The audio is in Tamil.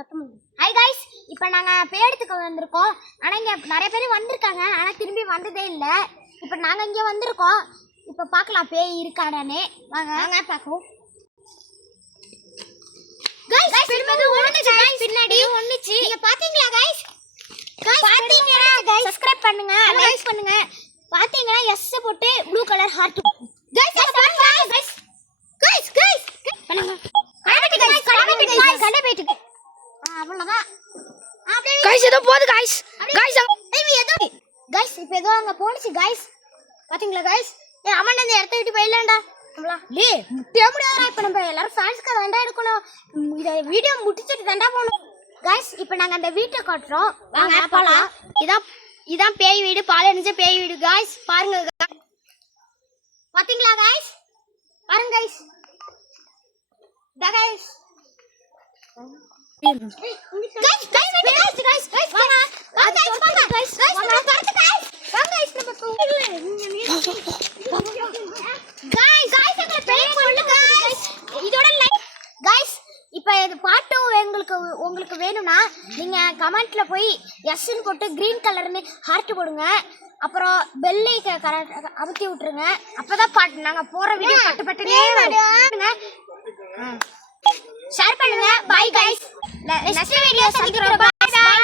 ஹாய் गाइस, இப்போ நாங்க பேயத்துக்கு வந்திருக்கோம். ஆனா இங்க நிறைய பேர் வந்திருக்காங்க, ஆனா திரும்பி வந்ததே இல்ல. இப்போ நாங்க இங்க வந்திருக்கோம். இப்போ பார்க்கலாம் பேய் இருக்கானே. வாங்க பாப்போம். गाइस பின்னாடி ஒண்ணுச்சு गाइस, பின்னாடி ஒண்ணுச்சு. நீங்க பாத்தீங்களா गाइस? பாத்தீங்களா गाइस? சப்ஸ்கிரைப் பண்ணுங்க, லைக் பண்ணுங்க. பாத்தீங்களா எஸ் போட்டு ப்ளூ கலர் ஹார்ட். गाइस பாருங்க गाइस. गाइस பண்ணுங்க. கடை போயிட்டு அவ்வளவுதான். गाइस ஏதோ போகுது गाइस. गाइस गाइस இப்போ ஏதோ அங்க போணுச்சு गाइस. பாத்தீங்களா गाइस? அமன் அந்த இடத்தை விட்டு போயிடலாம்டா. நம்மளா டேய் முட்டே முடியாதடா. இப்போ நம்ம எல்லாரும் ஃபேன்ஸ்க்கு தான்டா எடுக்கணும். இத வீடியோ முடிச்சிட்டு தான்டா போணும். गाइस இப்போ நாங்க அந்த வீட்டை காட்டுறோம். வாங்க போலாம். இதான் பேய் வீடு, பாலனிச்ச பேய் வீடு गाइस. பாருங்க பாத்தீங்களா गाइस? பாருங்க गाइस. गाइस உங்களுக்கு வேணும்னா நீங்க கமெண்ட்ல போய் எஸ்ன்னு போட்டு கிரீன் கலர்னு ஹார்ட் போடுங்க. அப்புறம் பெல்லை அமுத்தி விட்டுருங்க. அப்பதான் பாட்டு நாங்க போற வீடியோ பட்டு ஷேர் பண்ணுங்க. By guys. நெக்ஸ்ட் வீடியோ சந்திக்கிறோம்.